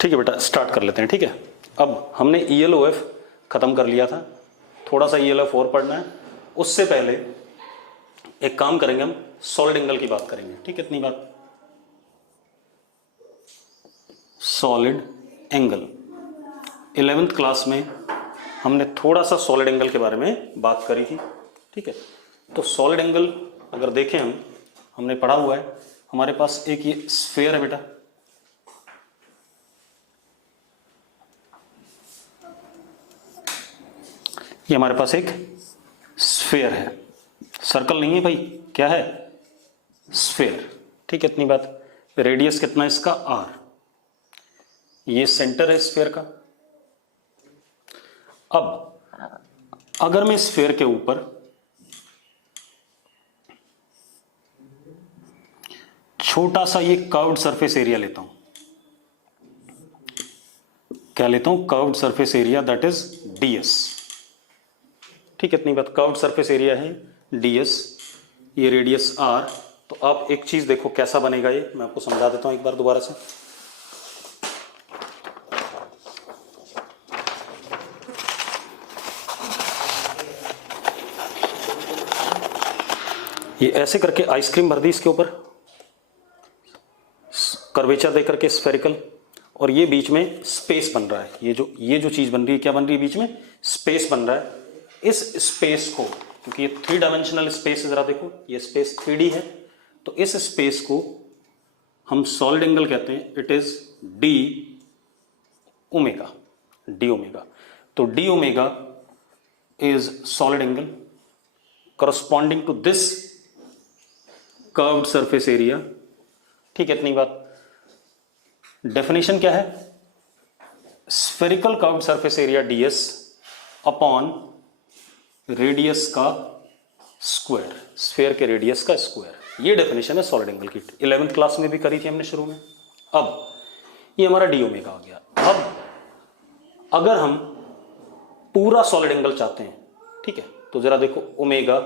ठीक है बेटा, स्टार्ट कर लेते हैं। ठीक है, अब हमने ELOF खत्म कर लिया था, थोड़ा सा ELOF और पढ़ना है। उससे पहले एक काम करेंगे, हम सॉलिड एंगल की बात करेंगे। ठीक है, इतनी बात। सॉलिड एंगल 11th क्लास में हमने थोड़ा सा सॉलिड एंगल के बारे में बात करी थी। ठीक है, तो सॉलिड एंगल अगर देखें हमने पढ़ा हुआ है, हमारे पास एक ये स्फीयर है बेटा, ये हमारे पास एक स्फीयर है, सर्कल नहीं है भाई, क्या है? स्फीयर। ठीक है, इतनी बात। रेडियस कितना है इसका? R। ये सेंटर है स्फीयर का। अब अगर मैं स्फीयर के ऊपर छोटा सा ये कर्व्ड सरफेस एरिया लेता हूं, क्या लेता हूं? Curved surface area, that is DS। ठीक है, इतनी बात। कर्व्ड सरफेस एरिया है DS, ये रेडियस R। तो आप एक चीज देखो कैसा बनेगा, ये मैं आपको समझा देता हूं एक बार दोबारा से। ये ऐसे करके आइसक्रीम भर दी इसके ऊपर, कर्वेचर दे करके स्फेरिकल, और ये बीच में स्पेस बन रहा है। ये जो चीज बन रही है, क्या बन रही है? बीच में स्पेस बन रहा है। इस स्पेस को, क्योंकि ये 3 डायमेंशनल स्पेस है, जरा देखो ये स्पेस 3D है, तो इस स्पेस को हम सॉलिड एंगल कहते हैं। It is D omega, D omega. तो D omega is solid angle corresponding to this curved surface area. ठीक है, इतनी बात। डेफिनेशन क्या है? Spherical curved surface area DS upon radius का स्क्वायर, स्फीयर के रेडियस का स्क्वायर। ये डेफिनेशन है सॉलिड एंगल की, 11th क्लास में भी करी थी हमने शुरू में। अब ये हमारा D ओमेगा आ गया। अब अगर हम पूरा सॉलिड एंगल चाहते हैं, ठीक है, तो जरा देखो, omega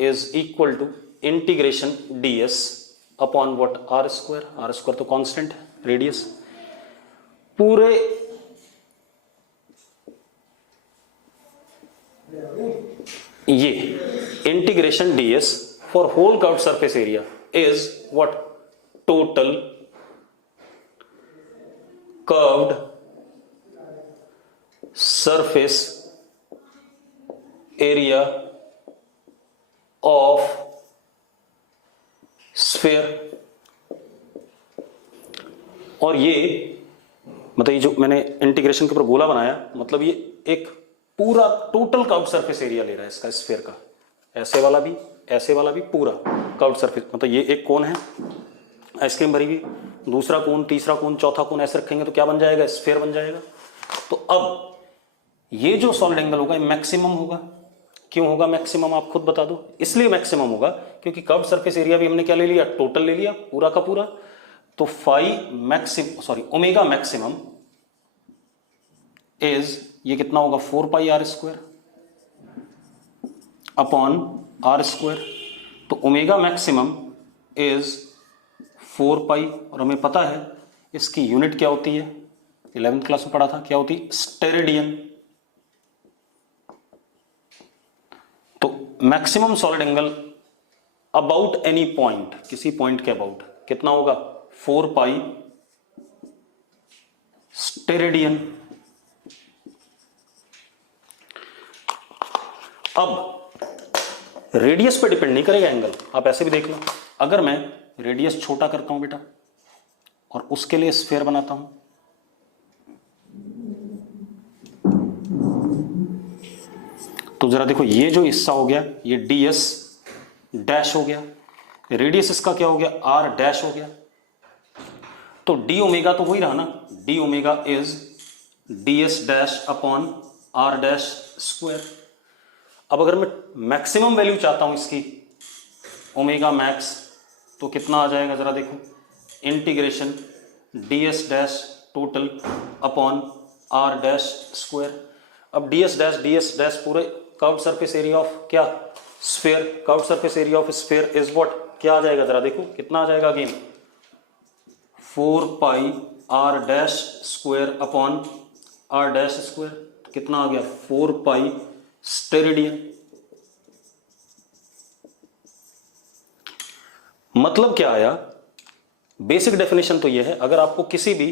is equal to integration DS upon what? R square. R square तो कांस्टेंट है, रेडियस। पूरे ये integration DS for whole curved surface area is what? Total curved surface area of sphere. और ये मतलब ये जो मैंने इंटीग्रेशन के ऊपर गोला बनाया, मतलब ये एक पूरा टोटल कर्व्ड सरफेस एरिया ले रहा है इसका, स्फीयर का। ऐसे वाला भी पूरा कर्व्ड सरफेस, मतलब ये एक कोन है आइसक्रीम भरी हुई, दूसरा कोन, तीसरा कोन, चौथा कोन, ऐसे रखेंगे तो क्या बन जाएगा? स्फीयर बन जाएगा। तो अब ये जो सॉलिड एंगल होगा मैक्सिमम होगा। क्यों होगा मैक्सिमम? आप खुद बता दो। इसलिए मैक्सिमम होगा क्योंकि कर्व्ड सरफेस एरिया भी हमने क्या ले लिया? टोटल ले लिया, पूरा का पूरा। तो ओमेगा मैक्सिमम इज, ये कितना होगा? 4 पाई R square upon R square. तो ओमेगा मैक्सिमम इज 4 पाई, और हमें पता है इसकी यूनिट क्या होती है, 11th क्लास में पढ़ा था, क्या होती? स्टेरेडियन। तो maximum solid angle about any point, किसी पॉइंट के अबाउट कितना होगा? 4 पाई स्टेरेडियन। अब रेडियस पे डिपेंड नहीं करेगा एंगल, आप ऐसे भी देख लो। अगर मैं रेडियस छोटा करता हूं बेटा और उसके लिए स्फीयर बनाता हूं, तो जरा देखो, ये जो हिस्सा हो गया ये DS डैश हो गया, रेडियस इसका क्या हो गया? R डैश हो गया। तो D ओमेगा तो वही रहा ना, D omega is DS dash upon R dash square. अब अगर मैं मैक्सिमम वैल्यू चाहता हूं इसकी, ओमेगा मैक्स, तो कितना आ जाएगा? जरा देखो, integration DS dash total upon R dash square. अब DS डैश पूरे कर्व्ड सरफेस एरिया ऑफ क्या? Sphere. Curved surface area of sphere is what? क्या आ जाएगा? जरा देखो कितना आ जाएगा again? 4 pi R dash square upon R dash square, कितना आ गया 4 पाई स्टेरेडियन। मतलब क्या आया, बेसिक डेफिनेशन तो यह है, अगर आपको किसी भी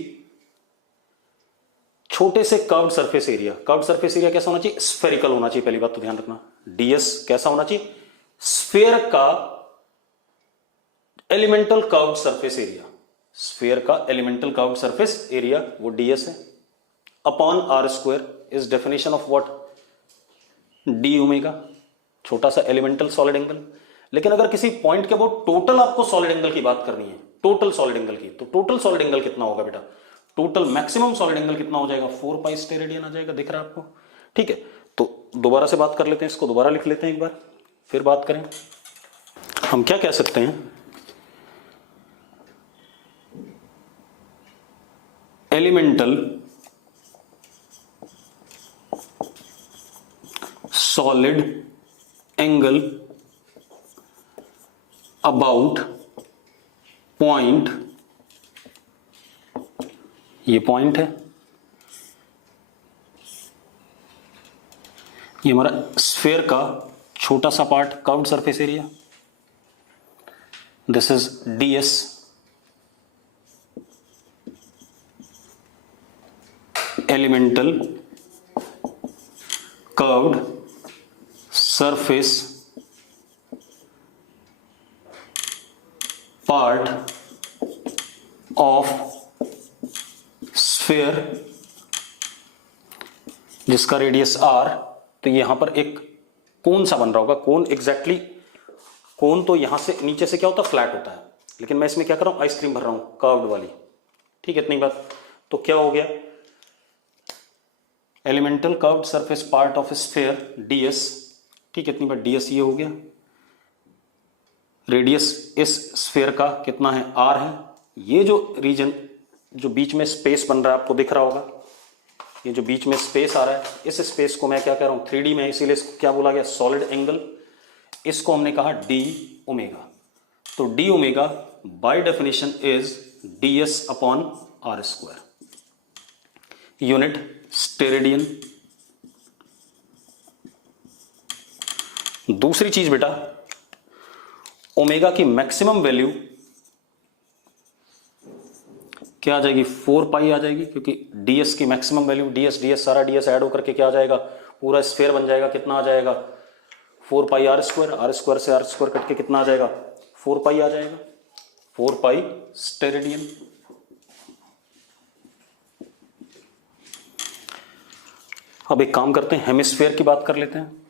छोटे से कर्व्ड सरफेस एरिया कैसा होना चाहिए, स्फेरिकल होना चाहिए, पहली बात तो ध्यान रखना। डीएस कैसा होना चाहिए, स्फीयर का elemental curved surface area, sphere का एलिमेंटल कर्व्ड सरफेस एरिया वो डीएस है, upon are square is definition of what, D omega, छोटा सा एलिमेंटल सॉलिड एंगल। लेकिन अगर किसी पॉइंट के अबाउट टोटल आपको सॉलिड एंगल की बात करनी है, टोटल सॉलिड एंगल की, तो टोटल सॉलिड एंगल कितना होगा बेटा, टोटल मैक्सिमम सॉलिड एंगल कितना हो जाएगा, 4 पाई स्टेरेडियन आ जाएगा, दिख रहा है आपको। ठीक है, तो दोबारा से बात कर लेते हैं, इसको दोबारा लिख लेते हैं एक बार, फिर बात करें। हम क्या कह सकते हैं, elemental solid angle about point, ये पॉइंट है, ये हमारा स्फीयर का छोटा सा part curved surface area, this is DS, elemental curved surface part of sphere जिसका रेडियस आर। तो यहां पर एक कोन सा बन रहा होगा, कोन एग्जैक्टली कोन तो यहां से नीचे से क्या होता है, फ्लैट होता है, लेकिन मैं इसमें क्या कर रहा हूं, आइसक्रीम भर रहा हूं कर्व्ड वाली। ठीक है, इतनी बात। तो क्या हो गया, elemental curved surface part of sphere DS, ठीक है, इतनी बात, डीएस ये हो गया, रेडियस इस स्फीयर का कितना है, आर है। ये जो रीजन जो बीच में स्पेस बन रहा है आपको दिख रहा होगा, ये जो बीच में स्पेस आ रहा है, इस स्पेस को मैं क्या कह रहा हूं, 3D में, इसीलिए इसको क्या बोला गया, सॉलिड एंगल। इसको हमने कहा डी ओमेगा। तो D omega by definition is DS upon are square, unit steradian. दूसरी चीज बेटा, ओमेगा की मैक्सिमम वैल्यू क्या आ जाएगी, 4 पाई आ जाएगी, क्योंकि डीएस की मैक्सिमम वैल्यू, डीएस सारा डीएस ऐड होकर के क्या आ जाएगा, पूरा स्फीयर बन जाएगा, कितना आ जाएगा, 4 पाई आर स्क्वायर से आर स्क्वायर कट के कितना आ जाएगा, 4 पाई आ जाएगा, 4 पाई स्टेरेडियन। अब एक काम करते हैं, हेमिस्फीयर की बात कर लेते हैं।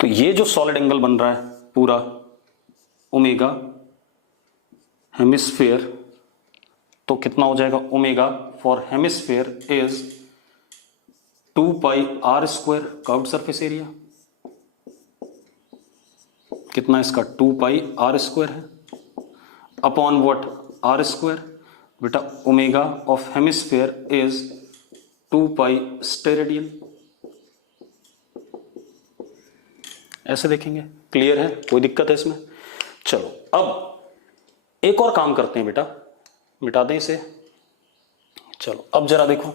तो ये जो सॉलिड एंगल बन रहा है पूरा ओमेगा हेमिस्फीयर, तो कितना हो जाएगा, omega for hemisphere is 2 pi are square curved surface area, कितना इसका 2 पाई आर स्क्वायर है, अपॉन व्हाट, आर स्क्वायर। बेटा omega of hemisphere is 2 pi steradian. ऐसे देखेंगे, क्लियर है, कोई दिक्कत है इसमें। चलो अब एक और काम करते हैं बेटा, मिटा दें इसे। चलो अब जरा देखो,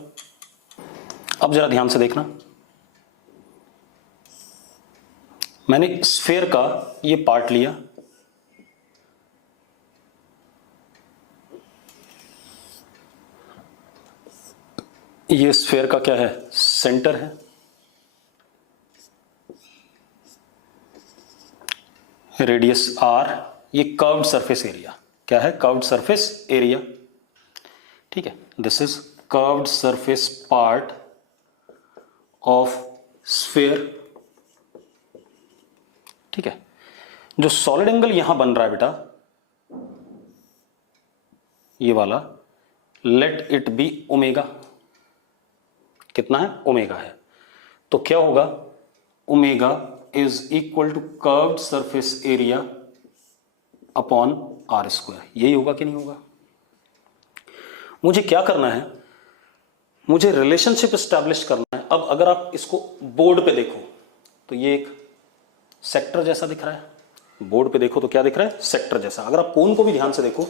अब जरा ध्यान से देखना, मैंने स्फीयर का ये पार्ट लिया, ये स्फीयर का क्या है, सेंटर है, रेडियस आर, ये कर्व्ड सरफेस एरिया क्या है, कर्व्ड सरफेस एरिया। ठीक है, this is curved surface part of sphere. ठीक है, जो सॉलिड एंगल यहां बन रहा है बेटा, ये वाला, लेट इट बी ओमेगा, कितना है, ओमेगा है। तो क्या होगा, omega is equal to curved surface area upon are square, यही होगा कि नहीं होगा। मुझे क्या करना है, मुझे रिलेशनशिप एस्टैब्लिश करना है। अब अगर आप इसको बोर्ड पे देखो तो ये एक सेक्टर जैसा दिख रहा है, बोर्ड पे देखो तो क्या दिख रहा है, सेक्टर जैसा। अगर आप कोन को भी ध्यान से देखो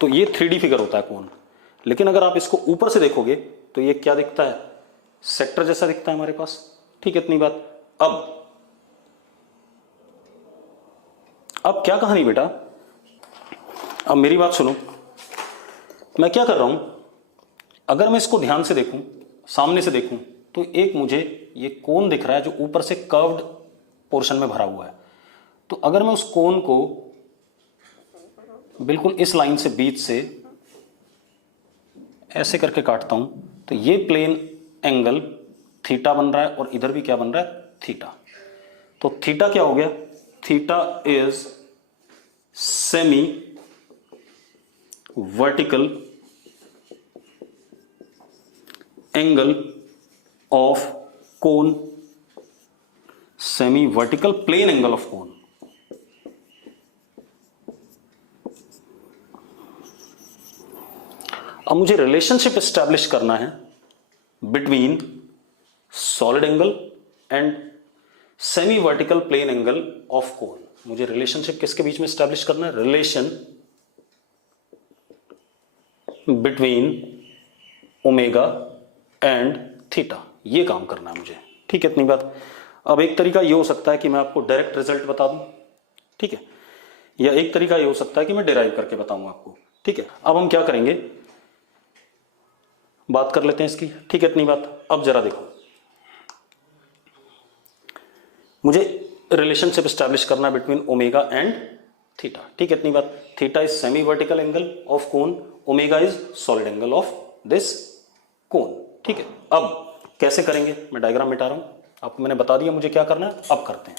तो ये 3D फिगर होता है कोन, लेकिन अगर आप इसको ऊपर से देखोगे तो ये क्या दिखता है, सेक्टर जैसा दिखता है हमारे पास। ठीक है, इतनी बात। अब क्या कहानी बेटा, अब मेरी बात सुनो, मैं क्या कर रहा हूं, अगर मैं इसको ध्यान से देखूं, सामने से देखूं, तो एक मुझे ये कोन दिख रहा है जो ऊपर से कर्व्ड पोर्शन में भरा हुआ है। तो अगर मैं उस कोन को बिल्कुल इस लाइन से बीच से ऐसे करके काटता हूं तो ये प्लेन एंगल थीटा बन रहा है और इधर भी क्या बन रहा है, थीटा। तो थीटा क्या हो गया, theta is semi vertical angle of cone, semi vertical plane angle of cone. अब मुझे रिलेशनशिप एस्टैब्लिश करना है between solid angle and semi vertical plane angle of cone. मुझे रिलेशनशिप किसके बीच में एस्टैब्लिश करना है, relation between omega and theta, ये काम करना है मुझे। ठीक है, इतनी बात। अब एक तरीका ये हो सकता है कि मैं आपको डायरेक्ट रिजल्ट बता दूं, ठीक है, या एक तरीका ये हो सकता है कि मैं डिराइव करके बताऊं आपको। ठीक है, अब हम क्या करेंगे, बात कर लेते हैं इसकी। ठीक है, इतनी बात। अब जरा देखो, मुझे रिलेशनशिप एस्टैब्लिश करना बिटवीन ओमेगा एंड थीटा। ठीक है, इतनी बात। Theta is semi vertical angle of cone, omega is solid angle of this cone. ठीक है, अब कैसे करेंगे, मैं डायग्राम मिटा रहा हूं, आपको मैंने बता दिया मुझे क्या करना है। अब करते हैं।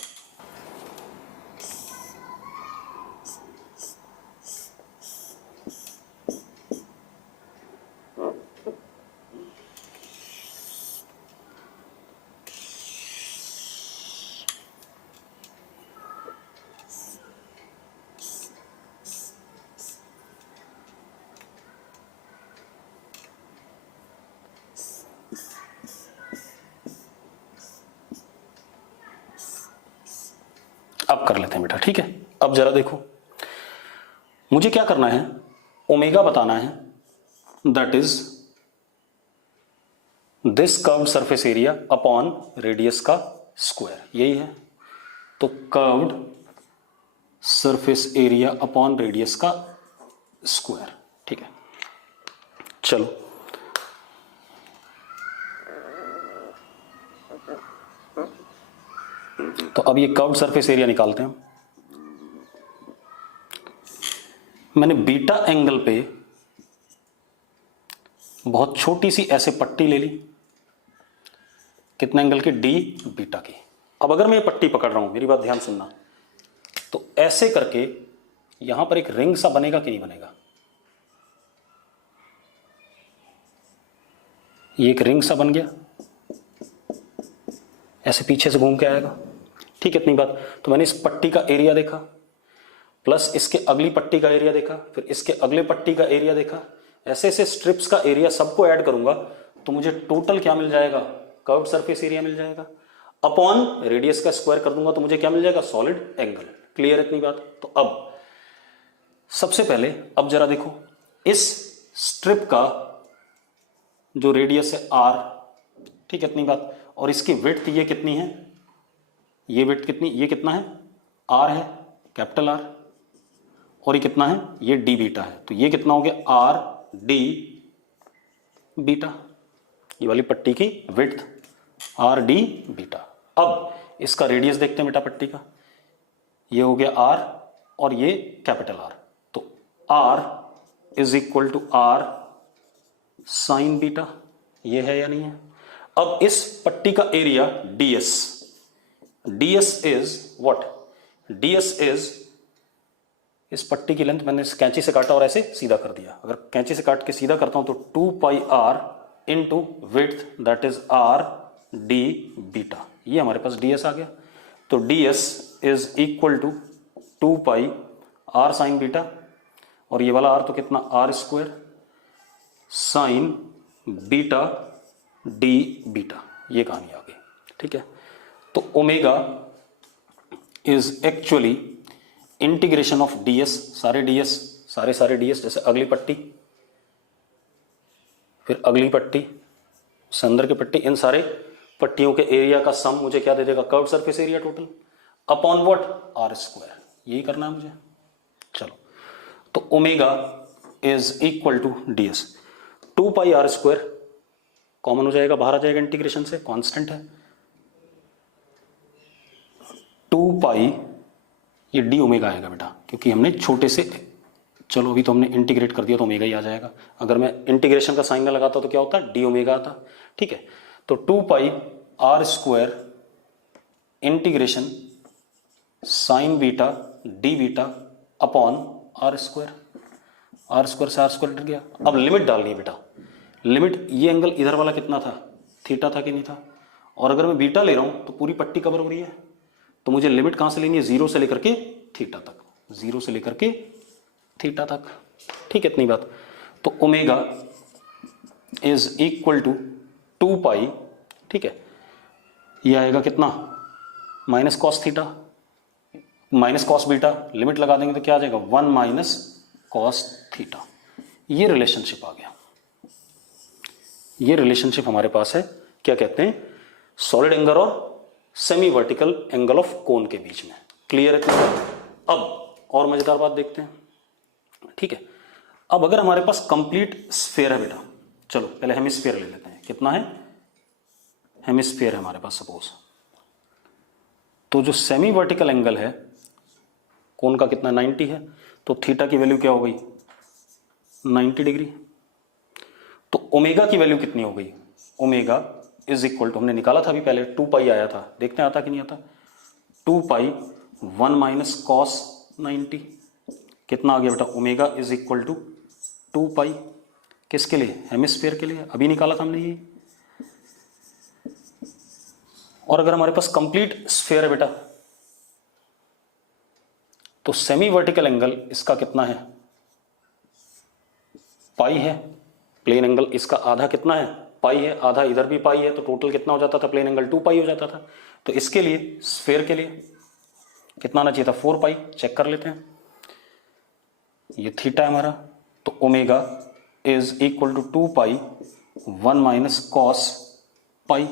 अब कर लेते हैं बेटा। ठीक है, अब जरा देखो, मुझे क्या करना है, ओमेगा बताना है, that is this curved surface area upon radius का स्क्वायर, यही है। तो curved surface area upon radius का स्क्वायर। ठीक है, चलो तो अब ये कर्व्ड सरफेस एरिया निकालते हैं। मैंने बीटा एंगल पे बहुत छोटी सी ऐसे पट्टी ले ली, कितने एंगल की, डी बीटा की। अब अगर मैं ये पट्टी पकड़ रहा हूं, मेरी बात ध्यान सुनना, तो ऐसे करके यहां पर एक रिंग सा बनेगा कि नहीं बनेगा, ये एक रिंग सा बन गया, ऐसे पीछे से घूम के आएगा। ठीक है, इतनी बात। तो मैंने इस पट्टी का एरिया देखा, प्लस इसके अगली पट्टी का एरिया देखा, फिर इसके अगले पट्टी का एरिया देखा, ऐसे ऐसे स्ट्रिप्स का एरिया सबको ऐड करूंगा तो मुझे टोटल क्या मिल जाएगा, कर्व्ड सरफेस एरिया मिल जाएगा। अपॉन रेडियस का स्क्वायर कर दूंगा तो मुझे क्या मिल जाएगा, सॉलिड एंगल। क्लियर, इतनी बात। तो अब सबसे पहले अब जरा देखो, इस स्ट्रिप का जो रेडियस है आर, ठीक है, इतनी बात, और इसकी विड्थ ये कितनी है, ये विड्थ कितनी, ये कितना है, आर है, कैपिटल आर, और ये कितना है, ये डी बीटा है। तो ये कितना हो गया, आर डी बीटा, ये वाली पट्टी की विड्थ आर डी बीटा। अब इसका रेडियस देखते हैं बेटा पट्टी का, ये हो गया आर और ये कैपिटल आर। तो R is equal to R sine beta, ये है या नहीं है। अब इस पट्टी का area ds, ds is what, ds is, इस पट्टी की लेंथ मैंने इस कैंची से काटा और ऐसे सीधा कर दिया। अगर कैंची से काट के सीधा करता हूं तो 2 pi r into width, that is r d beta, ये हमारे पास ds आ गया। तो ds is equal to 2 pi r sine beta और ये वाला आर तो कितना, r square sine beta d beta, ये कहानी आ गई। ठीक है, तो omega is actually integration of ds, सारे ds, सारे ds, जैसे अगली पट्टी फिर अगली पट्टी उससे अंदर की पट्टी, इन सारे पट्टियों के एरिया का सम मुझे क्या दे देगा, curve surface area total upon what, R square, यही करना है मुझे। चलो, तो omega is equal to ds, 2 pi are square common हो जाएगा, बाहर आ जाएगा इंटीग्रेशन से, कांस्टेंट है 2 पाई, ये डी ओमेगा आएगा बेटा, क्योंकि हमने छोटे से, चलो अभी तो हमने इंटीग्रेट कर दिया तो ओमेगा ही आ जाएगा, अगर मैं इंटीग्रेशन का साइन ना लगाता तो क्या होता, डी ओमेगा आता। ठीक है, तो 2 pi are square integration sine beta d beta upon are square, r square से आर स्क्वायर कट गया। अब लिमिट डालनी है बेटा, लिमिट, ये एंगल इधर वाला कितना था, थीटा था कि नहीं था, और अगर मैं बीटा ले रहा हूं तो पूरी पट्टी कवर हो रही है, तो मुझे लिमिट कहां से लेनी है, 0 से लेकर के थीटा तक, 0 से लेकर के थीटा तक। ठीक है, इतनी बात। तो ओमेगा इज इक्वल टू 2 पाई, ठीक है, ये आएगा कितना, minus cos theta minus cos beta, limit लगा देंगे तो क्या आ जाएगा, 1 माइनस कॉस थीटा। ये रिलेशनशिप आ गया, ये रिलेशनशिप हमारे पास है, क्या कहते हैं, सॉलिड एंगल और सेमी वर्टिकल एंगल ऑफ कोन के बीच में। क्लियर है? अब और मजेदार बात देखते हैं। ठीक है, अब अगर हमारे पास कंप्लीट स्फीयर है बेटा, चलो पहले हेमिस्फीयर ले लेते हैं, कितना है, हेमिस्फीयर है हमारे पास सपोज, तो जो सेमी वर्टिकल एंगल है कोन का कितना, 90 है, तो थीटा की वैल्यू क्या हो गई, 90 डिग्री। तो ओमेगा की वैल्यू कितनी हो गई, ओमेगा इज इक्वल टू, हमने निकाला था अभी पहले, 2 पाई आया था, देखते हैं आता कि नहीं आता, 2 पाई 1 माइनस कॉस 90, कितना आ गया बेटा, ओमेगा इज इक्वल टू 2 पाई, किसके लिए, हेमिस्फीयर के लिए, अभी निकाला था हमने ये। और अगर हमारे पास कंप्लीट स्फीयर है बेटा, तो सेमी वर्टिकल एंगल इसका कितना है, पाई है, प्लेन एंगल इसका आधा कितना है, पाई है, आधा इधर भी पाई है, तो टोटल कितना हो जाता था, प्लेन एंगल 2 पाई हो जाता था। तो इसके लिए स्फीयर के लिए कितना आना चाहिए था, 4 पाई, चेक कर लेते हैं, ये थीटा है हमारा, तो omega is equal to 2 pi 1 minus cos pi,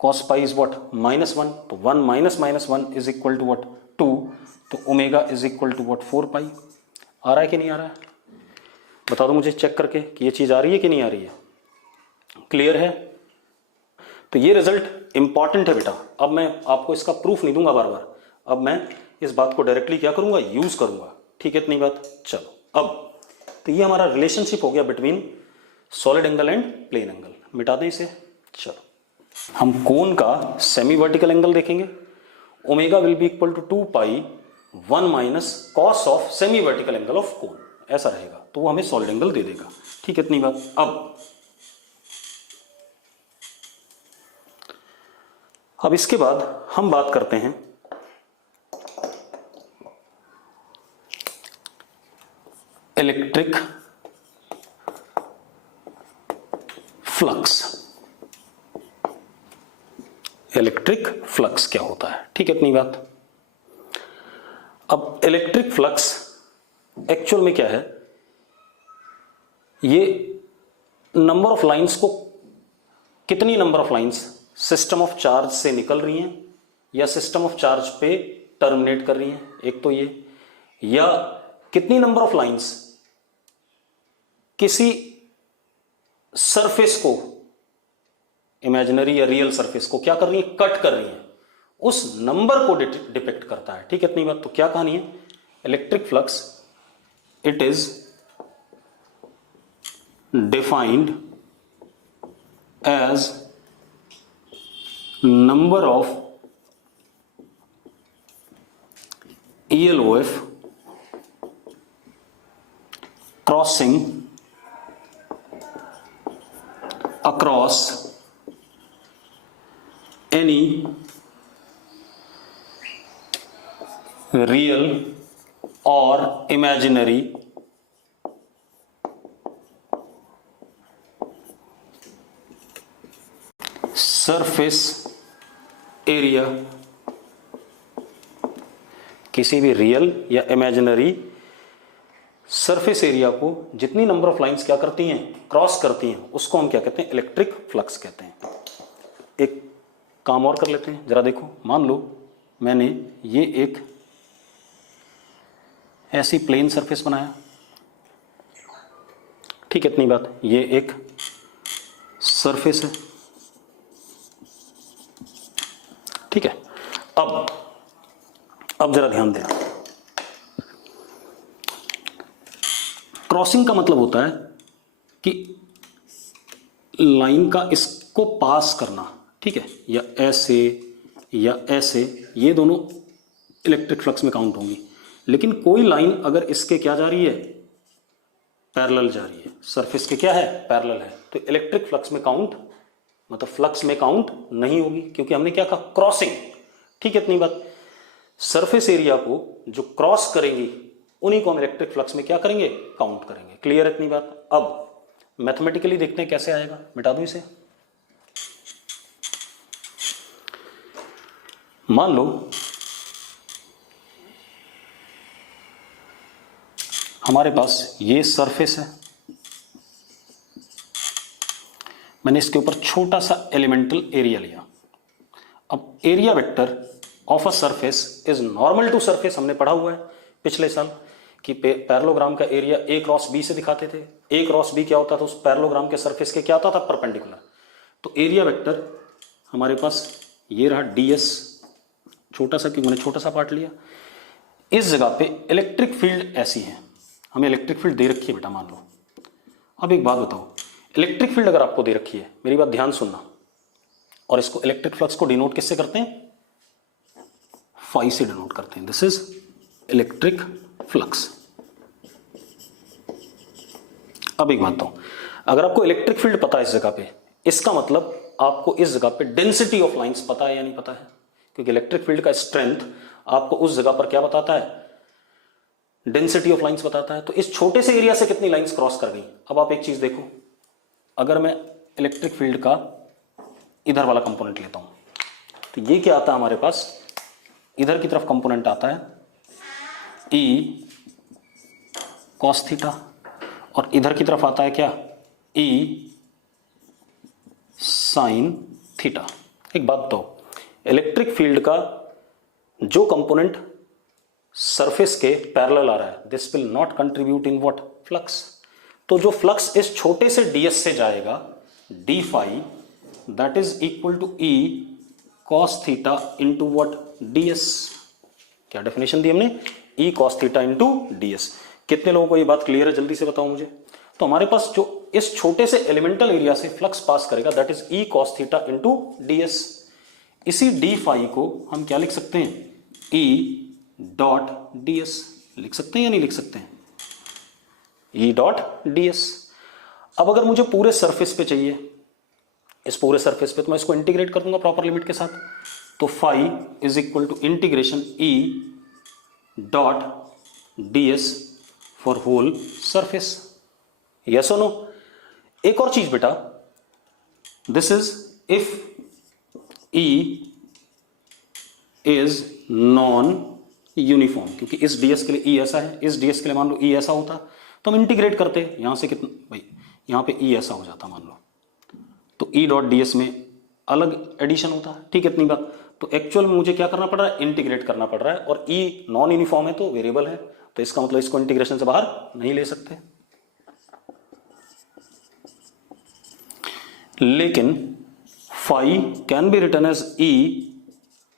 cos pi is what, -1, तो 1 minus -1 is equal to what, 2, तो omega is equal to what, 4 pi. आ रहा है कि नहीं आ रहा है, बता दो मुझे चेक करके कि ये चीज आ रही है कि नहीं आ रही है। क्लियर है? तो ये रिजल्ट इंपॉर्टेंट है बेटा। अब मैं आपको इसका प्रूफ नहीं दूंगा बार बार, अब मैं इस बात को डायरेक्टली क्या करूंगा, यूज करूंगा। ठीक है, इतनी बात। चलो, अब तो ये हमारा रिलेशनशिप हो गया between solid angle and plane angle, मिटा दें इसे। चलो, हम कोन का सेमी वर्टिकल एंगल देखेंगे, omega will be equal to 2 pi 1 minus cos of semi vertical angle of cone, ऐसा रहेगा, तो वो हमें सॉलिड एंगल दे देगा। ठीक है, इतनी बात। अब इसके बाद हम बात करते हैं इलेक्ट्रिक फ्लक्स। इलेक्ट्रिक फ्लक्स क्या होता है, ठीक है, इतनी बात। अब इलेक्ट्रिक फ्लक्स एक्चुअल में क्या है, ये नंबर ऑफ लाइंस को, कितनी number of lines system of charge से निकल रही हैं या सिस्टम ऑफ चार्ज पे टर्मिनेट कर रही हैं, एक तो ये, या कितनी नंबर ऑफ लाइंस किसी सरफेस को, इमेजिनरी या रियल सरफेस को क्या कर रही है, कट कर रही है, उस नंबर को डिपेक्ट करता है। ठीक है, इतनी बात। तो क्या कहानी है, electric flux it is defined as number of ELOF crossing across any real or imaginary surface area किसी भी रियल या इमेजिनरी सरफेस एरिया को जितनी नंबर ऑफ लाइंस क्या करती हैं, क्रॉस करती हैं, उसको हम क्या कहते हैं, इलेक्ट्रिक फ्लक्स कहते हैं। एक काम और कर लेते हैं, जरा देखो, मान लो मैंने ये एक ऐसी प्लेन सरफेस बनाया, ठीक है, इतनी बात, ये एक सरफेस है, ठीक है। अब जरा ध्यान दें, क्रॉसिंग का मतलब होता है कि लाइन का इसको पास करना, ठीक है, या ऐसे या ऐसे, ये दोनों इलेक्ट्रिक फ्लक्स में काउंट होंगी। लेकिन कोई लाइन अगर इसके क्या जा रही है, पैरेलल जा रही है, सरफेस के क्या है, पैरेलल है, तो इलेक्ट्रिक फ्लक्स में काउंट, मतलब फ्लक्स में काउंट नहीं होगी, क्योंकि हमने क्या कहा, क्रॉसिंग, ठीक है, इतनी बात। सरफेस एरिया को जो क्रॉस करेंगी उन्हीं को हम इलेक्ट्रिक फ्लक्स में क्या करेंगे, काउंट करेंगे। क्लियर, इतनी बात। अब मैथमेटिकली देखते हैं कैसे आएगा, मिटा दूं इसे। मान लो हमारे पास ये सरफेस है, मैंने इसके ऊपर छोटा सा एलिमेंटल एरिया लिया। अब area vector of a surface is normal to surface, हमने पढ़ा हुआ है पिछले साल कि पैरेललोग्राम का एरिया ए क्रॉस बी से दिखाते थे। ए क्रॉस बी क्या होता था, उस पैरेललोग्राम के सरफेस के क्या होता था, परपेंडिकुलर। तो एरिया वेक्टर हमारे पास ये रहा ds, छोटा सा, क्योंकि मैंने छोटा सा पार्ट लिया। इस जगह पे इलेक्ट्रिक फील्ड ऐसी है, हमें इलेक्ट्रिक फील्ड दे रखी है बेटा, मान लो। अब एक बात बताओ, इलेक्ट्रिक फील्ड अगर आपको दे रखी है, मेरी बात ध्यान सुनना, और इसको इलेक्ट्रिक फ्लक्स को डिनोट किससे करते हैं, फाई से डिनोट करते हैं। This is electric flux. अब एक बात बताओ, अगर आपको इलेक्ट्रिक फील्ड पता है इस जगह पे, इसका मतलब आपको इस जगह पे डेंसिटी ऑफ लाइंस पता है या नहीं पता है, क्योंकि इलेक्ट्रिक फील्ड का स्ट्रेंथ आपको उस जगह पर क्या बताता है, डेंसिटी ऑफ लाइंस बताता है। तो इस छोटे से एरिया से कितनी लाइंस क्रॉस कर गई। अब आप एक चीज देखो, अगर मैं इलेक्ट्रिक फील्ड का इधर वाला कंपोनेंट लेता हूं, तो ये क्या आता है हमारे पास, इधर की तरफ कंपोनेंट आता है E cos थीटा, और इधर की तरफ आता है क्या, E sin थीटा। एक बात तो, इलेक्ट्रिक फील्ड का जो कंपोनेंट सरफेस के पैरेलल आ रहा है, this will not contribute in what, flux. तो जो फ्लक्स इस छोटे से ds से जाएगा, d phi, that is equal to E cos theta into what, ds। क्या डेफिनेशन दी हमने, E cos theta into ds। कितने लोगों को ये बात क्लियर है, जल्दी से बताओ मुझे। तो हमारे पास जो इस छोटे से एलिमेंटल एरिया से फ्लक्स पास करेगा, that is E cos theta into ds। इसी d फाई को हम क्या लिख सकते हैं, E डॉट ds लिख सकते हैं या नहीं लिख सकते हैं, E डॉट ds। अब अगर मुझे पूरे सरफेस पे चाहिए, इस पूरे सरफेस पे, तो मैं इसको इंटीग्रेट कर दूंगा प्रॉपर लिमिट के साथ। तो phi is equal to integration E dot ds for whole surface. Yes और नो। एक और चीज बेटा, this is if E is non uniform, क्योंकि इस ds के लिए E ऐसा है, इस ds के लिए मान लो E ऐसा होता, तो हम इंटीग्रेट करते, यहां से कितना भाई, यहां पे E ऐसा हो जाता मान लो, तो E डॉट ds में अलग एडिशन होता है, ठीक है, इतनी बात। तो एक्चुअल में मुझे क्या करना पड़ रहा है, इंटीग्रेट करना पड़ रहा है, और E नॉन यूनिफॉर्म है तो वेरिएबल है, तो इसका मतलब इसको इंटीग्रेशन से बाहर नहीं ले सकते। लेकिन phi can be written as E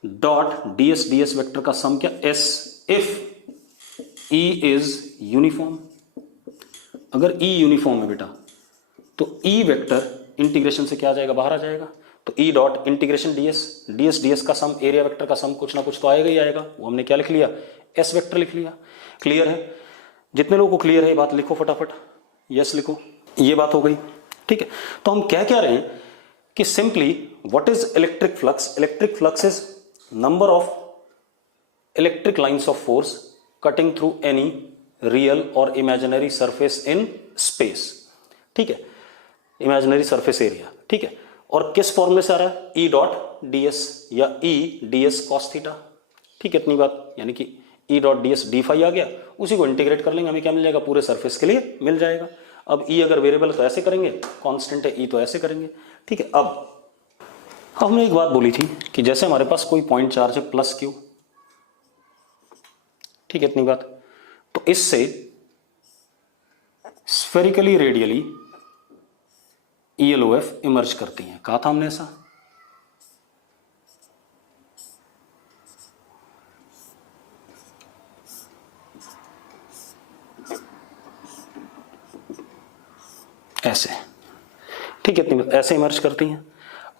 dot ds vector का सम क्या, S if E is uniform. अगर E यूनिफॉर्म है बेटा, तो E वेक्टर इंटीग्रेशन से क्या आ जाएगा, बाहर आ जाएगा। तो E डॉट इंटीग्रेशन ds का सम, एरिया वेक्टर का सम, कुछ ना कुछ तो आएगा ही आएगा, वो हमने क्या लिख लिया, S वेक्टर लिख लिया। क्लियर है, जितने लोगों को क्लियर है ये बात लिखो फटाफट, यस लिखो, ये बात हो गई, ठीक है। तो हम क्या कह रहे हैं कि simply what is electric flux, electric flux is number of electric lines of force cutting through any real और इमेजिनरी सरफेस इन स्पेस, ठीक है, इमेजिनरी सरफेस एरिया, ठीक है। और किस फॉर्मूले से आ रहा है, ई डॉट डी एस या E d s cos theta. ठीक है, इतनी बात, यानी कि E dot d s d phi आ गया, उसी को इंटीग्रेट कर लेंगे, हमें क्या मिल जाएगा, पूरे सरफेस के लिए मिल जाएगा। अब ई अगर वेरिएबल है तो ऐसे करेंगे, कांस्टेंट है ई तो ऐसे करेंगे। ठीक है, अब हमने एक बात बोली थी कि जैसे हमारे पास कोई पॉइंट चार्ज है प्लस क्यू, ठीक है, इतनी बात, तो इससे स्फेरिकली रेडियली ELOF इमर्ज करती हैं। कहा था हमने ऐसा, ऐसे, ठीक है, इतनी बात, ऐसे इमर्ज करती हैं।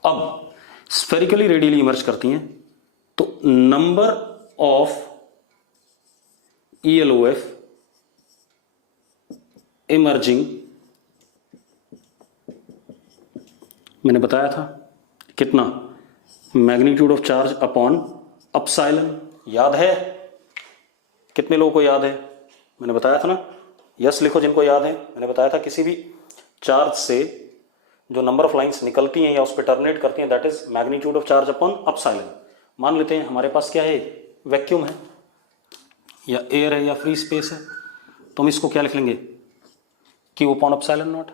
अब स्फेरिकली रेडियली इमर्ज करती हैं तो नंबर ऑफ ELOF इमर्जिंग, मैंने बताया था कितना, magnitude of charge upon epsilon, याद है? कितने लोगों को याद है? मैंने बताया था ना, यस लिखो जिनको याद है। मैंने बताया था किसी भी चार्ज से जो नंबर ऑफ लाइंस निकलती हैं या उस पर टर्मिनेट करती हैं, that is magnitude of charge upon epsilon. मान लेते हैं हमारे पास क्या है, वैक्यूम है या एयर है या फ्री स्पेस है, तो हम इसको क्या लिख लेंगे, क्यू अपॉन अपसाइलन नॉट।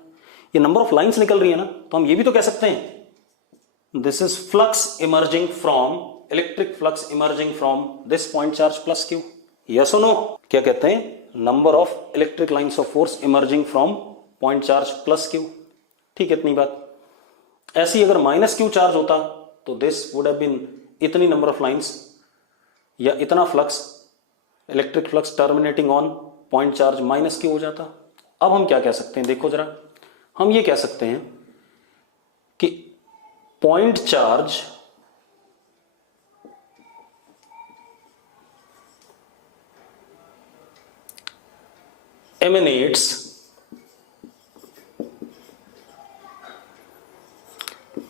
ये नंबर ऑफ लाइंस निकल रही है ना, तो हम ये भी तो कह सकते हैं this is flux emerging from, electric flux emerging from this point charge plus Q. Yes और नो? क्या कहते हैं, number of electric lines of force emerging from point charge plus Q. ठीक है, इतनी बात। ऐसी अगर माइनस क्यू चार्ज होता तो दिस वुड हैव बीन इतनी नंबर ऑफ लाइंस या इतना flux, electric flux terminating on point charge minus Q हो जाता। अब हम क्या कह सकते हैं, देखो जरा, हम ये कह सकते हैं कि point charge emanates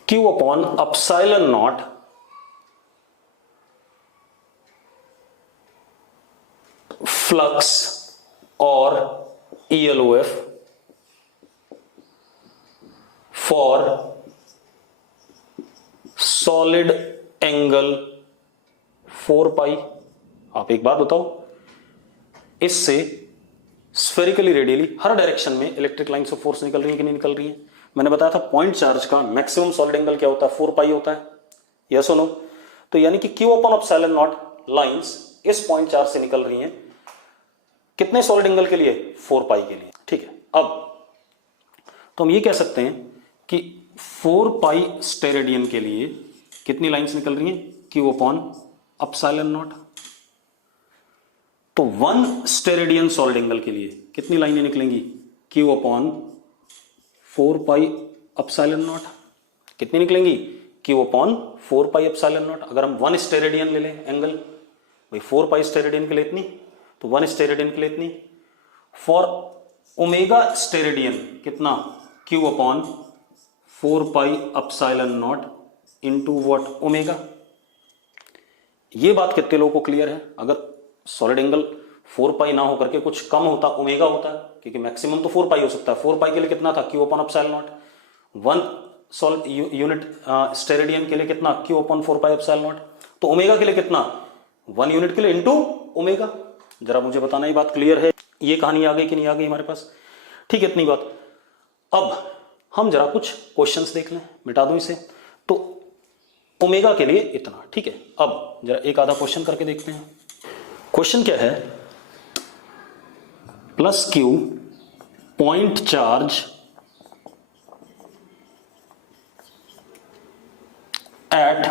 Q upon epsilon naught flux or ELOF for solid angle 4 पाई। आप एक बात बताओ, इससे स्फेरिकली रेडियली हर डायरेक्शन में इलेक्ट्रिक लाइंस ऑफ फोर्स निकल रही है कि नहीं निकल रही है? मैंने बताया था पॉइंट चार्ज का मैक्सिमम सॉलिड एंगल क्या होता है, 4 पाई होता है। यस और नो? तो यानी कि Q upon epsilon not lines इस पॉइंट चार्ज से निकल रही हैं कितने सॉलिड एंगल के लिए, 4 पाई के लिए। ठीक है, अब तो हम ये कह सकते हैं कि 4 पाई स्टेरेडियन के लिए कितनी लाइंस निकल रही हैं, Q अपॉन एप्सिलॉन नॉट। तो 1 स्टेरेडियन सॉलिड एंगल के लिए कितनी लाइनें निकलेंगी, Q upon 4 pi epsilon not. कितनी निकलेंगी, Q upon 4 pi epsilon not. अगर हम 1 स्टेरेडियन ले लें एंगल, भाई 4 पाई स्टेरेडियन के लिए इतनी, तो 1 स्टेरेडियन के लिए इतनी। फॉर ओमेगा स्टेरेडियन कितना, Q upon 4 pi epsilon naught into what, omega. ये बात कितने लोगों को क्लियर है? अगर सॉलिड एंगल 4 पाई ना होकर के कुछ कम होता, ओमेगा होता है, क्योंकि मैक्सिमम तो 4 पाई हो सकता है। 4 पाई के लिए कितना था, Q upon epsilon not. 1 solid unit steradian के लिए कितना, Q upon 4 pi epsilon not. तो ओमेगा के लिए कितना, 1 यूनिट के लिए इंटू ओमेगा। जरा मुझे बताना, ये बात क्लियर है? ये कहानी आ गई कि नहीं आ गई हमारे पास? ठीक है, इतनी बात। अब हम जरा कुछ क्वेश्चंस देख लें, मिटा दूं इसे। तो ओमेगा के लिए इतना, ठीक है। अब जरा एक आधा क्वेश्चन करके देखते हैं। क्वेश्चन क्या है, plus Q point charge at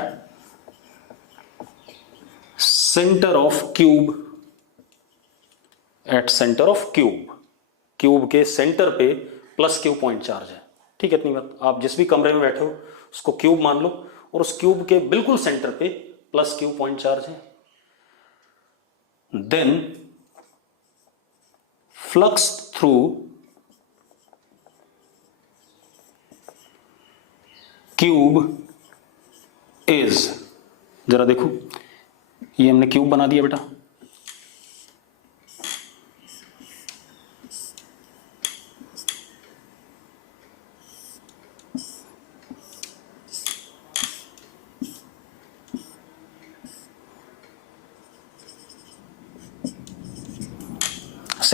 centre of cube, at centre of cube, cube के सेंटर पे प्लस क्यू पॉइंट चार्ज है। ठीक है, इतनी बात। आप जिस भी कमरे में बैठे हो उसको क्यूब मान लो, और उस क्यूब के बिल्कुल सेंटर पे प्लस क्यू पॉइंट चार्ज है। Then flux through cube is, जरा देखो, ये हमने क्यूब बना दिया बेटा,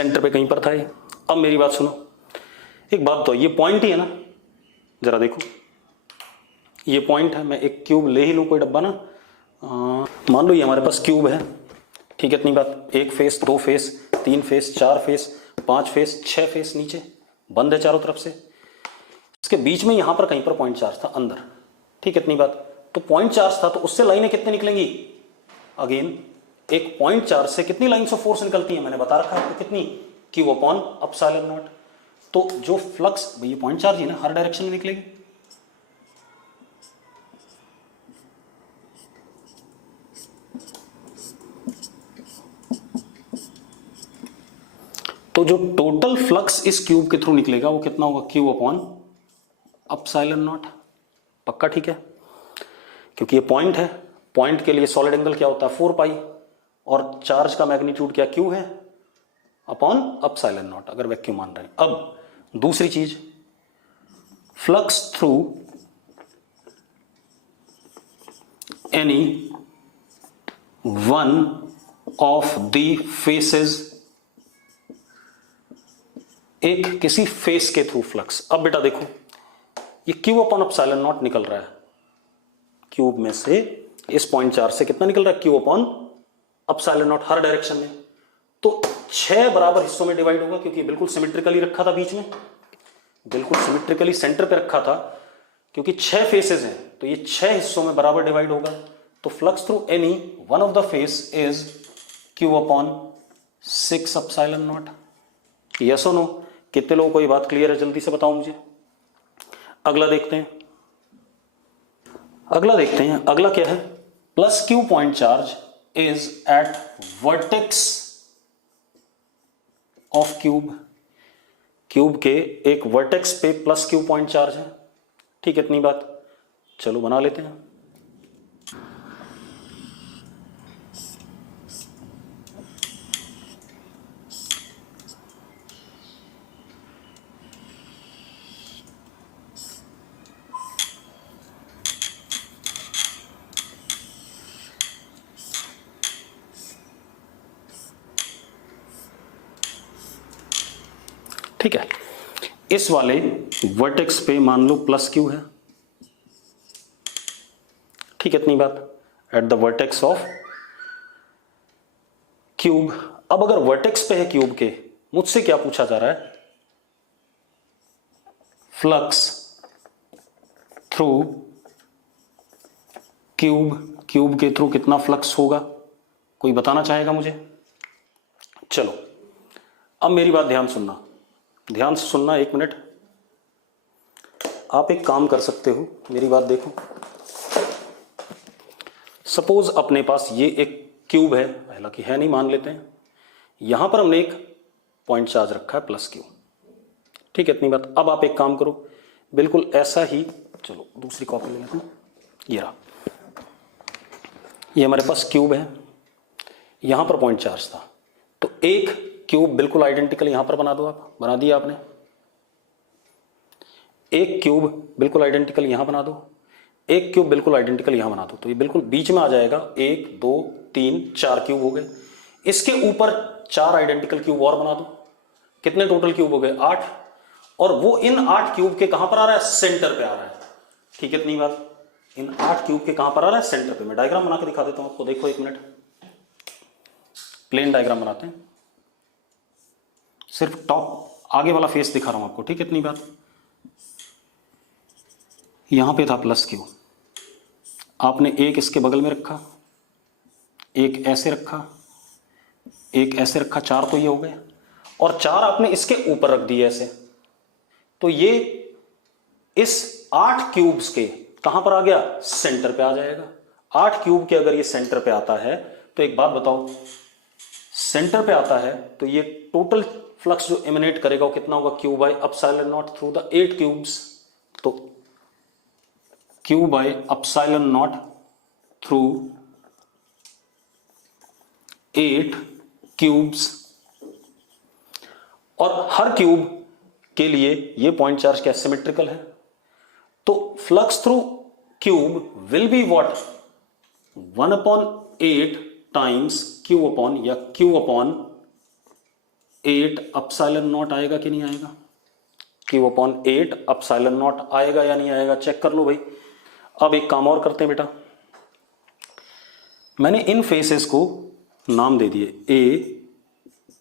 सेंटर पे कहीं पर था ये। अब मेरी बात सुनो, एक बात तो ये पॉइंट ही है ना, जरा देखो ये पॉइंट है, मैं एक क्यूब ले ही लूं कोई डब्बा ना, मान लो ये हमारे पास क्यूब है, ठीक है इतनी बात, 1 face 2 face 3 face 4 face 5 face 6 face, नीचे बंद है चारों तरफ से, इसके बीच में यहां पर कहीं पर पॉइंट चार्ज था अंदर, ठीक है इतनी बात। तो पॉइंट चार्ज था तो उससे लाइनें कितने निकलेंगी, अगेन एक पॉइंट चार्ज से कितनी लाइन्स ऑफ फोर्स निकलती है, मैंने बता रखा है आपको कितनी, Q अपॉन एप्सिलॉन नॉट। तो जो फ्लक्स, ये पॉइंट चार्ज है ना, हर डायरेक्शन में निकलेगी, तो जो टोटल फ्लक्स इस क्यूब के थ्रू निकलेगा वो कितना होगा, Q अपॉन एप्सिलॉन नॉट। पक्का, ठीक है, क्योंकि ये पॉइंट है, पॉइंट के लिए सॉलिड एंगल क्या होता है 4 पाई, और चार्ज का मैग्नीट्यूड क्या Q है अपॉन एप्सिलॉन नॉट, अगर वैक्यूम मान रहे हैं। अब दूसरी चीज, flux through any one of the faces, एक किसी फेस के थ्रू फ्लक्स। अब बेटा देखो ये Q अपॉन एप्सिलॉन नॉट निकल रहा है क्यूब में से, इस पॉइंट चार्ज से कितना निकल रहा है Q upon epsilon not her direction में, तो 6 बराबर हिस्सों में डिवाइड होगा, क्योंकि बिल्कुल सिमेट्रिकली रखा था बीच में, बिल्कुल सिमेट्रिकली सेंटर पे रखा था, क्योंकि 6 फेसेस हैं तो ये 6 हिस्सों में बराबर डिवाइड होगा। तो flux through any one of the face is Q upon 6 epsilon not. Yes और नो, कितने लोगों को ये बात क्लियर है, जल्दी से बताओ मुझे। अगला देखते हैं, अगला क्या है, plus Q point charge is eight vertex of cube के एक वर्टेक्स पे प्लस Q पॉइंट चार्ज है, ठीक है इतनी बात। चलो बना लेते हैं। ठीक है, इस वाले वर्टेक्स पे मान लो प्लस Q है, ठीक है इतनी बात, at the vertex of cube. अब अगर वर्टेक्स पे है क्यूब के, मुझसे क्या पूछा जा रहा है, फ्लक्स थ्रू क्यूब के थ्रू कितना फ्लक्स होगा, कोई बताना चाहेगा मुझे। चलो अब मेरी बात ध्यान से सुनना, 1 मिनट। आप एक काम कर सकते हो, मेरी बात देखो, सपोज अपने पास ये एक क्यूब है, हालांकि है नहीं, मान लेते हैं, यहां पर हमने एक पॉइंट चार्ज रखा है प्लस Q, ठीक है इतनी बात। अब आप एक काम करो, बिल्कुल ऐसा ही, चलो दूसरी कॉपी ले लेते हैं, ये रहा, ये हमारे पास क्यूब है, यहां पर पॉइंट चार्ज था, तो एक क्यूब बिल्कुल आइडेंटिकल यहां पर बना दो, आप बना दिया आपने, एक क्यूब बिल्कुल आइडेंटिकल यहां बना दो, एक क्यूब बिल्कुल आइडेंटिकल यहां बना दो, तो ये बिल्कुल बीच में आ जाएगा, 1 2 3 4 क्यूब हो गए। इसके ऊपर 4 आइडेंटिकल क्यूब और बना दो, कितने टोटल क्यूब हो गए 8, और वो इन 8 क्यूब के कहां पर आ रहा है, सेंटर पे आ रहा है, ठीक है इतनी बात। इन 8 क्यूब के कहां पर आ रहा है, सेंटर पे। मैं डायग्राम बना के दिखा देता हूं आपको, देखो 1 मिनट, प्लेन डायग्राम बनाते हैं, सिर्फ टॉप आगे वाला फेस दिखा रहा हूं आपको, ठीक है इतनी बात। यहां पे था प्लस Q, आपने एक इसके बगल में रखा, एक ऐसे रखा, एक ऐसे रखा, 4 तो ये हो गए, और 4 आपने इसके ऊपर रख दिए ऐसे, तो ये इस 8 क्यूब्स के कहां पर आ गया, सेंटर पे आ जाएगा। 8 क्यूब के अगर ये सेंटर पे आता है, तो एक बात बताओ, सेंटर पे आता है तो ये टोटल फ्लक्स जो एमिनेट करेगा वो कितना होगा, Q by epsilon not through the 8 cubes. तो Q by epsilon not through 8 cubes, और हर क्यूब के लिए ये पॉइंट चार्ज क्या सिमेट्रिकल है, तो flux through cube will be what, 1/8 times Q upon, या Q अपॉन 8 अपसाइलन नॉट आएगा कि नहीं आएगा? क्यू अपॉन 8 अपसाइलन नॉट आएगा या नहीं आएगा? चेक कर लो भाई। अब एक काम और करते हैं बेटा, मैंने इन फेसेस को नाम दे दिए A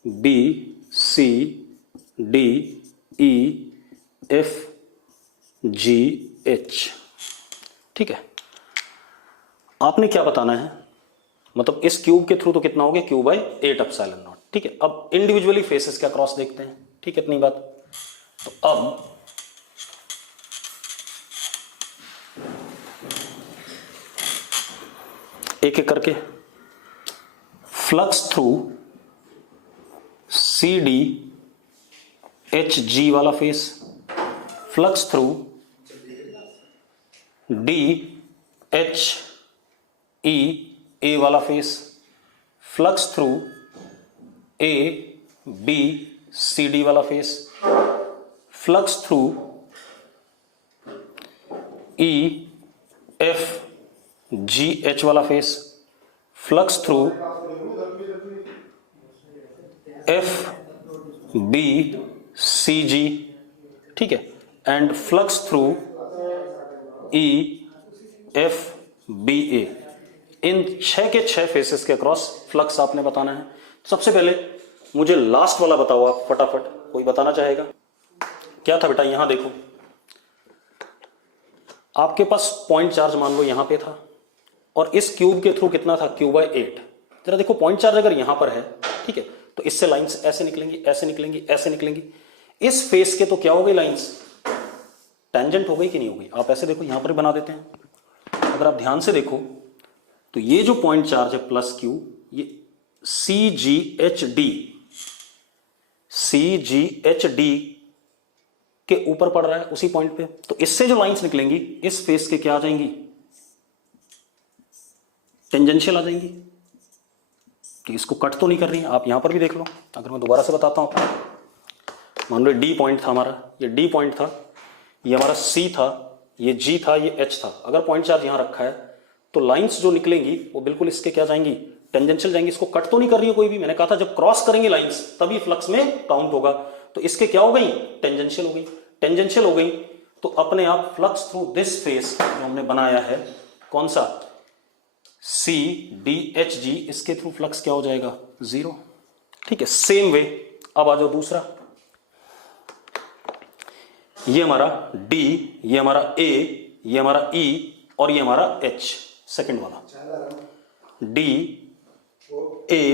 B C D E F G H. ठीक है, आपने क्या बताना है, मतलब इस क्यूब के थ्रू तो कितना हो गया, क्यूब बाई 8 अपसाइलन नॉट। ठीक है, अब इंडिविजुअली फेसेस का क्रॉस देखते हैं। ठीक है, इतनी बात। तो अब एक एक करके flux through C D H G वाला फेस, flux through D H E A वाला फेस, flux through A B C D वाला फेस, flux through E F G H वाला फेस, flux through F B C G. ठीक है, and flux through E F B A. इन 6 के 6 फेसेस के अक्रॉस फ्लक्स आपने बताना है। सबसे पहले मुझे लास्ट वाला बताओ आप फटाफट, कोई बताना चाहेगा? क्या था बेटा? यहां देखो, आपके पास पॉइंट चार्ज मान लो यहां पे था, और इस क्यूब के थ्रू कितना था, क्यूब बाई 8। जरा देखो, पॉइंट चार्ज अगर यहां पर है, ठीक है, तो इससे लाइंस ऐसे निकलेंगी, ऐसे निकलेंगी, ऐसे निकलेंगी। इस फेस के तो क्या हो गई, लाइंस टेंजेंट हो गई कि नहीं हो गई? आप ऐसे देखो, यहां पर बना देते हैं। अगर आप ध्यान से देखो तो ये जो पॉइंट चार्ज है प्लस क्यू, ये सी जी एच डी के ऊपर पड़ रहा है उसी पॉइंट पे। तो इससे जो लाइंस निकलेंगी इस फेस के क्या आ जाएंगी, टेंजेंशियल आ जाएंगी। तो इसको कट तो नहीं कर रही है, आप यहां पर भी देख लो। अगर मैं दोबारा से बताता हूं आपको, मान लो डी पॉइंट था हमारा, ये डी पॉइंट था, ये हमारा सी था, ये जी था, ये एच था। अगर पॉइंट चार्ज यहां रखा है तो लाइंस जो निकलेंगी वो बिल्कुल इसके क्या जाएंगी, टेंजेंशियल जाएंगी। इसको कट तो नहीं कर रही है कोई भी। मैंने कहा था जब क्रॉस करेंगे लाइंस तभी फ्लक्स में काउंट होगा। तो इसके क्या हो गई, टेंजेंशियल हो गई। टेंजेंशियल हो गई तो अपने आप फ्लक्स थ्रू दिस फेस जो हमने बनाया है, कौन सा, सी डी एच जी, इसके थ्रू फ्लक्स क्या हो जाएगा, 0। ठीक है, सेम वे अब आ जाओ दूसरा। ये हमारा डी, ये हमारा ए, ये हमारा ई और ये हमारा एच, सेकंड वाला डी ए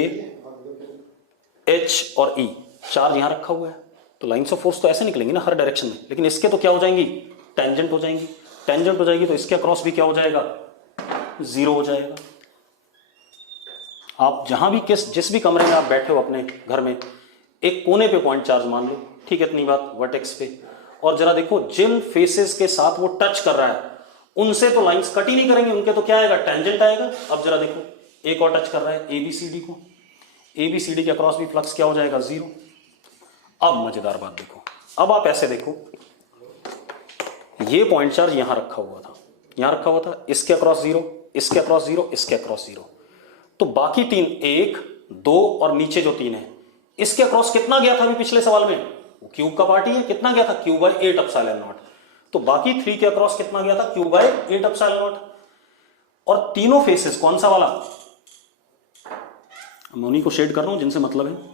एच और ई, चार्ज यहां रखा हुआ है। तो लाइंस ऑफ फोर्स तो ऐसे निकलेंगी ना हर डायरेक्शन में, लेकिन इसके तो क्या हो जाएंगी, टेंजेंट हो जाएंगी। टेंजेंट हो जाएगी तो इसके अक्रॉस भी क्या हो जाएगा, 0 हो जाएगा। आप जहां भी जिस भी कमरे में आप बैठे हो अपने घर में, एक कोने पे पॉइंट चार्ज मान लो, ठीक है, इतनी बात, वर्टेक्स पे। और जरा देखो जिन फेसेस के साथ वो टच कर रहा है उनसे तो लाइंस कट ही नहीं करेंगे, उनके तो क्या आएगा, टेंजेंट आएगा। अब जरा देखो, एक और टच कर रहा है एबीसीडी को, एबीसीडी के अक्रॉस भी फ्लक्स क्या हो जाएगा, 0। अब मजेदार बात देखो, अब आप ऐसे देखो, ये पॉइंट चार्ज यहां रखा हुआ था, यहां रखा हुआ था, इसके अक्रॉस 0, इसके अक्रॉस 0, इसके अक्रॉस 0। तो बाकी 3, 1, 2 और नीचे जो 3 है, इसके अक्रॉस कितना गया था अभी पिछले सवाल में, वो क्यूब का पार्ट ही है, कितना गया था, क्यूब बाई 8 एप्सिलॉन नॉट। तो बाकी 3 के अक्रॉस कितना गया था, क्यूब बाई 8 एप्सिलॉन नॉट। और तीनों फेसेस कौन सा वाला, मैं उन्हीं को शेड कर रहा हूं जिनसे मतलब है।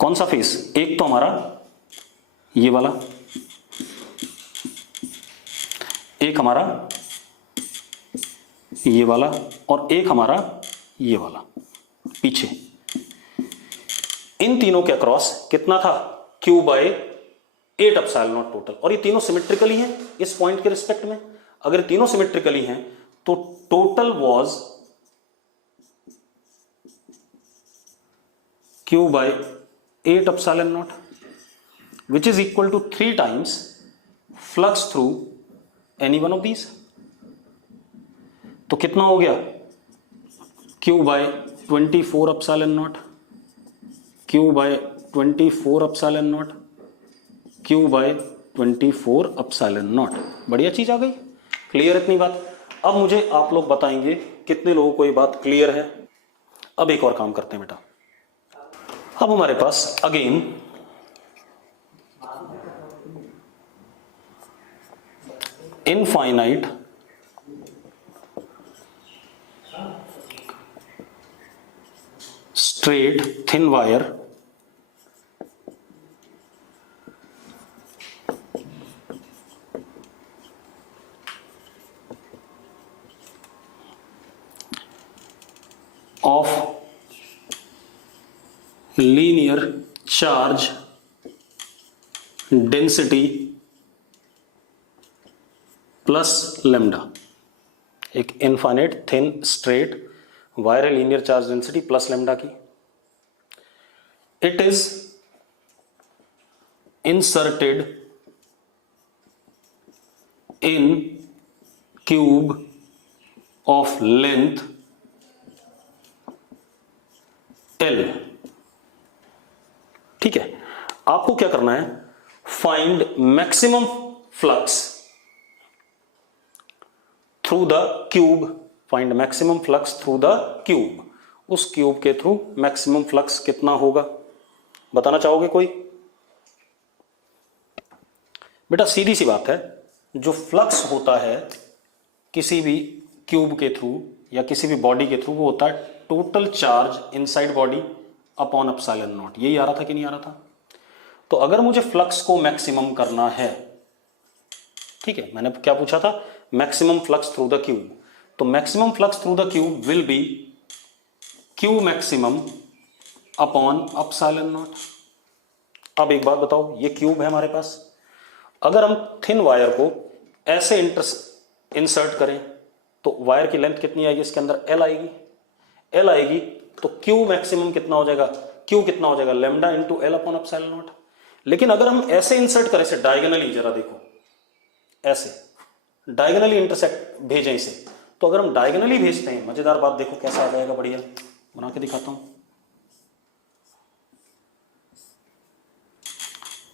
कौन सा फेस, एक तो हमारा ये वाला, एक हमारा ये वाला, और एक हमारा ये वाला पीछे। इन तीनों के अक्रॉस कितना था, Q by 8 epsilon naught total. और ये तीनों सिमेट्रिकली हैं इस पॉइंट के रिस्पेक्ट में। अगर तीनों सिमेट्रिकली हैं तो total was Q by 8 epsilon naught, which is equal to 3 times flux through any one of these। तो कितना हो गया, Q by 24 epsilon not, Q by 24 epsilon not, Q by 24 epsilon not. बढ़िया चीज आ गई। क्लियर इतनी बात? अब मुझे आप लोग बताएंगे कितने लोगों को ये बात क्लियर है। अब एक और काम करते हैं बेटा। अब हमारे पास again infinite straight thin wire of linear charge density plus lambda. एक इनफाइनाइट थिन स्ट्रेट वायर है, linear charge density plus lambda की। It is inserted in cube of length L। ठीक है, आपको क्या करना है? Find maximum flux through the cube. Find maximum flux through the cube. उस क्यूब के थ्रू मैक्सिमम फ्लक्स कितना होगा, बताना चाहोगे कोई? बेटा सीधी सी बात है, जो फ्लक्स होता है किसी भी क्यूब के थ्रू या किसी भी बॉडी के थ्रू, वो होता है total charge inside body upon epsilon not. यही आ रहा था कि नहीं आ रहा था? तो अगर मुझे फ्लक्स को मैक्सिमम करना है, ठीक है, मैंने क्या पूछा था? Maximum flux through the cube. तो maximum flux through the cube will be q maximum upon epsilon naught. अब एक बात बताओ, ये क्यूब है हमारे पास, अगर हम थिन वायर को ऐसे इंसर्ट करें तो वायर की लेंथ कितनी आएगी? इसके अंदर एल आएगी। एल आएगी तो क्यू मैक्सिमम कितना हो जाएगा? क्यू कितना हो जाएगा? Lambda into L upon epsilon not. लेकिन अगर हम ऐसे इंसर्ट करें, इसे डायगोनली, जरा देखो, ऐसे डायगोनली इंटरसेक्ट भेजें इसे, तो अगर हम डायगोनली भेजते हैं, मजेदार बात देखो कैसा आ जाएगा, बढ़िया बना के दिखाता हूं।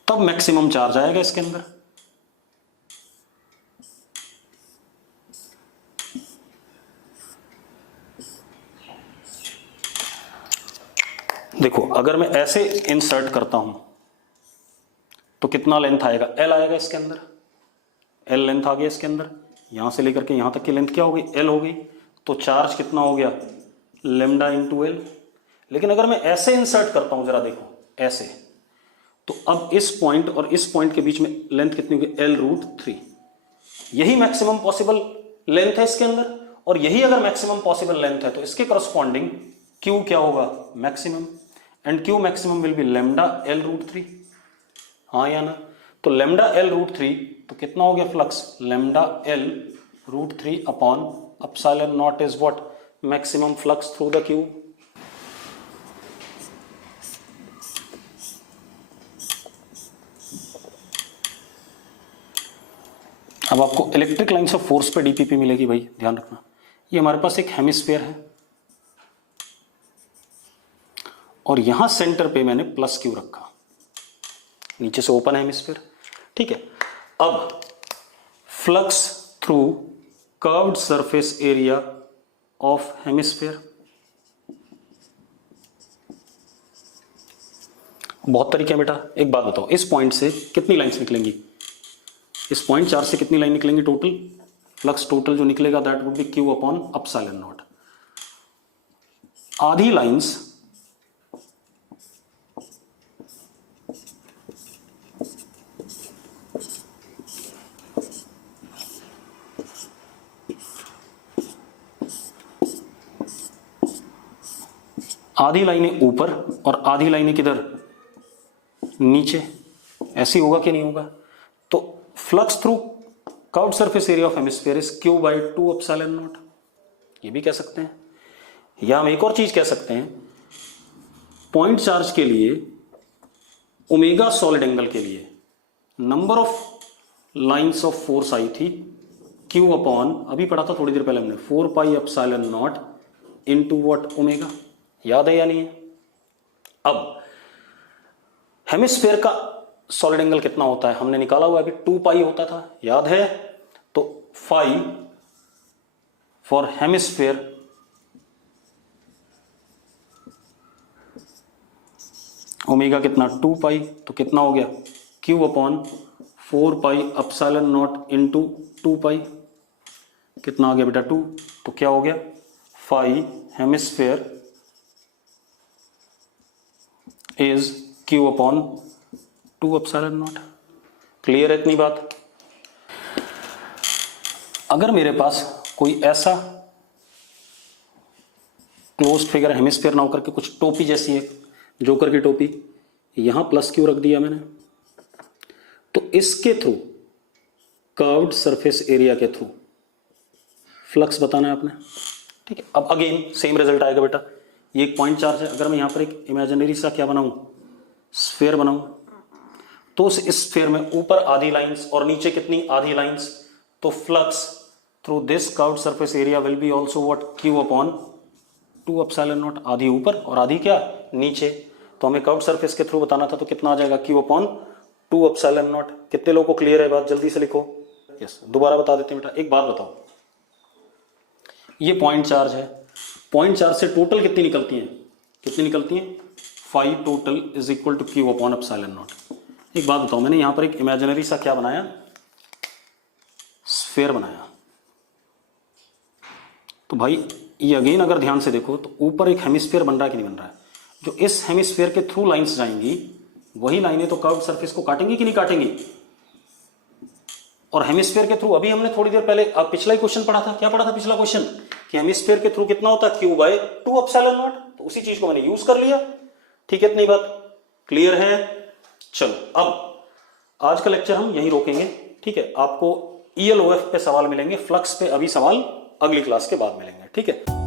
तब मैक्सिमम चार्ज आएगा इसके अंदर। देखो अगर मैं ऐसे इंसर्ट करता हूं तो कितना लेंथ आएगा? एल आएगा इसके अंदर। एल लेंथ आ गया इसके अंदर, यहां से लेकर के यहां तक की लेंथ क्या हो गई? एल हो गई। तो चार्ज कितना हो गया? Lambda into L. लेकिन अगर मैं ऐसे इंसर्ट करता हूं, जरा देखो ऐसे, तो अब इस पॉइंट और इस पॉइंट के बीच में लेंथ कितनी होगी? L root 3। यही मैक्सिमम पॉसिबल लेंथ है इसके अंदर, और यही अगर मैक्सिमम पॉसिबल लेंथ है तो इसके करस्पॉन्डिंग क्यू क्या होगा? Maximum. And Q maximum will be lambda L root 3। हाँ या ना? तो लेमडा एल रूट 3, तो कितना हो गया flux? Lambda L root 3 upon epsilon naught is what? Maximum flux through the cube. अब आपको इलेक्ट्रिक लाइन्स ऑफ फोर्स पे डीपीपी मिलेगी भाई, ध्यान रखना। ये हमारे पास एक हेमिस्फीयर है और यहां सेंटर पे मैंने प्लस क्यू रखा, नीचे से ओपन है हेमिस्फीयर। ठीक है, अब flux through curved surface area of hemisphere. बहुत तरीके हैं बेटा। एक बात बताओ, इस पॉइंट से कितनी लाइंस निकलेंगी? इस पॉइंट 4 से कितनी लाइन निकलेंगी टोटल? फ्लक्स टोटल जो निकलेगा that would be Q upon epsilon not. आधी लाइंस आधी लाइनें ऊपर और आधी लाइनें किधर? नीचे। ऐसे होगा कि नहीं होगा? तो flux through curved surface area of hemisphere is Q by 2 epsilon not. ये भी कह सकते हैं, या हम एक और चीज कह सकते हैं, पॉइंट चार्ज के लिए ओमेगा सॉलिड एंगल के लिए number of lines of force आई थी क्यू अपॉन, अभी पढ़ा था थोड़ी देर पहले हमने, 4 pi epsilon not into what? Omega. याद है या नहीं है? अब हेमिस्फीयर का सॉलिड एंगल कितना होता है हमने निकाला हुआ अभी, 2 पाई होता था, याद है? तो फाई फॉर हेमिस्फेयर ओमेगा कितना 2 पाई, तो कितना हो गया Q upon 4 pi epsilon naught into 2 pi, कितना आ गया बेटा 2, तो क्या हो गया phi hemisphere is Q upon 2 epsilon naught. Clear है इतनी बात? अगर मेरे पास कोई ऐसा क्लोज्ड फिगर हेमिस्फेयर ना होकर के कुछ टोपी जैसी है, जोकर की टोपी, यहां प्लस क्यू रख दिया मैंने, तो इसके थ्रू कर्व्ड सरफेस एरिया के थ्रू फ्लक्स बताना है आपने, ठीक है। अब अगेन सेम रिजल्ट आएगा बेटा, ये एक पॉइंट चार्ज है, अगर मैं यहां पर एक इमेजिनरी सा क्या बनाऊं, स्फीयर बनाऊं, तो उस स्फीयर में ऊपर आधी लाइंस और नीचे कितनी आधी लाइंस, तो flux through this curved surface area will be also what Q upon 2 epsilon not, आधी ऊपर और आधी क्या नीचे, तो हमें कर्व्ड सरफेस के थ्रू बताना था, तो कितना आ जाएगा Q अपॉन 2 एप्सिलॉन नॉट। कितने लोगों को क्लियर है बात, जल्दी से लिखो। यस, दोबारा बता देते हैं बेटा। एक बात बताओ, ये पॉइंट चार्ज है, पॉइंट चार्ज से टोटल कितनी निकलती है, कितनी निकलती है, phi total is equal to Q upon epsilon naught. एक बात बताओ, मैंने यहां पर एक इमेजिनरी सा क्या बनाया, स्फीयर बनाया, तो भाई ये अगेन अगर ध्यान से देखो तो ऊपर एक हेमिस्फीयर बन रहा है कि नहीं बन रहा है, जो इस हेमिस्फीयर के थ्रू लाइंस जाएंगी वही लाइनें तो कर्व्ड सरफेस को काटेंगी कि नहीं काटेंगी, और हेमिस्फीयर के थ्रू अभी हमने थोड़ी देर पहले पिछला ही क्वेश्चन पढ़ा था, क्या पढ़ा था पिछला क्वेश्चन, कि हेमिस्फीयर के थ्रू कितना होता है Q बाय 2 एप्सिलॉन नॉट, तो उसी चीज को मैंने यूज कर लिया, ठीक है। इतनी बात क्लियर है? चलो अब आज का लेक्चर हम यहीं रोकेंगे, ठीक है। आपको ELOF पे सवाल मिलेंगे, फ्लक्स पे अभी सवाल अगली क्लास के बाद मिलेंगे, ठीक है।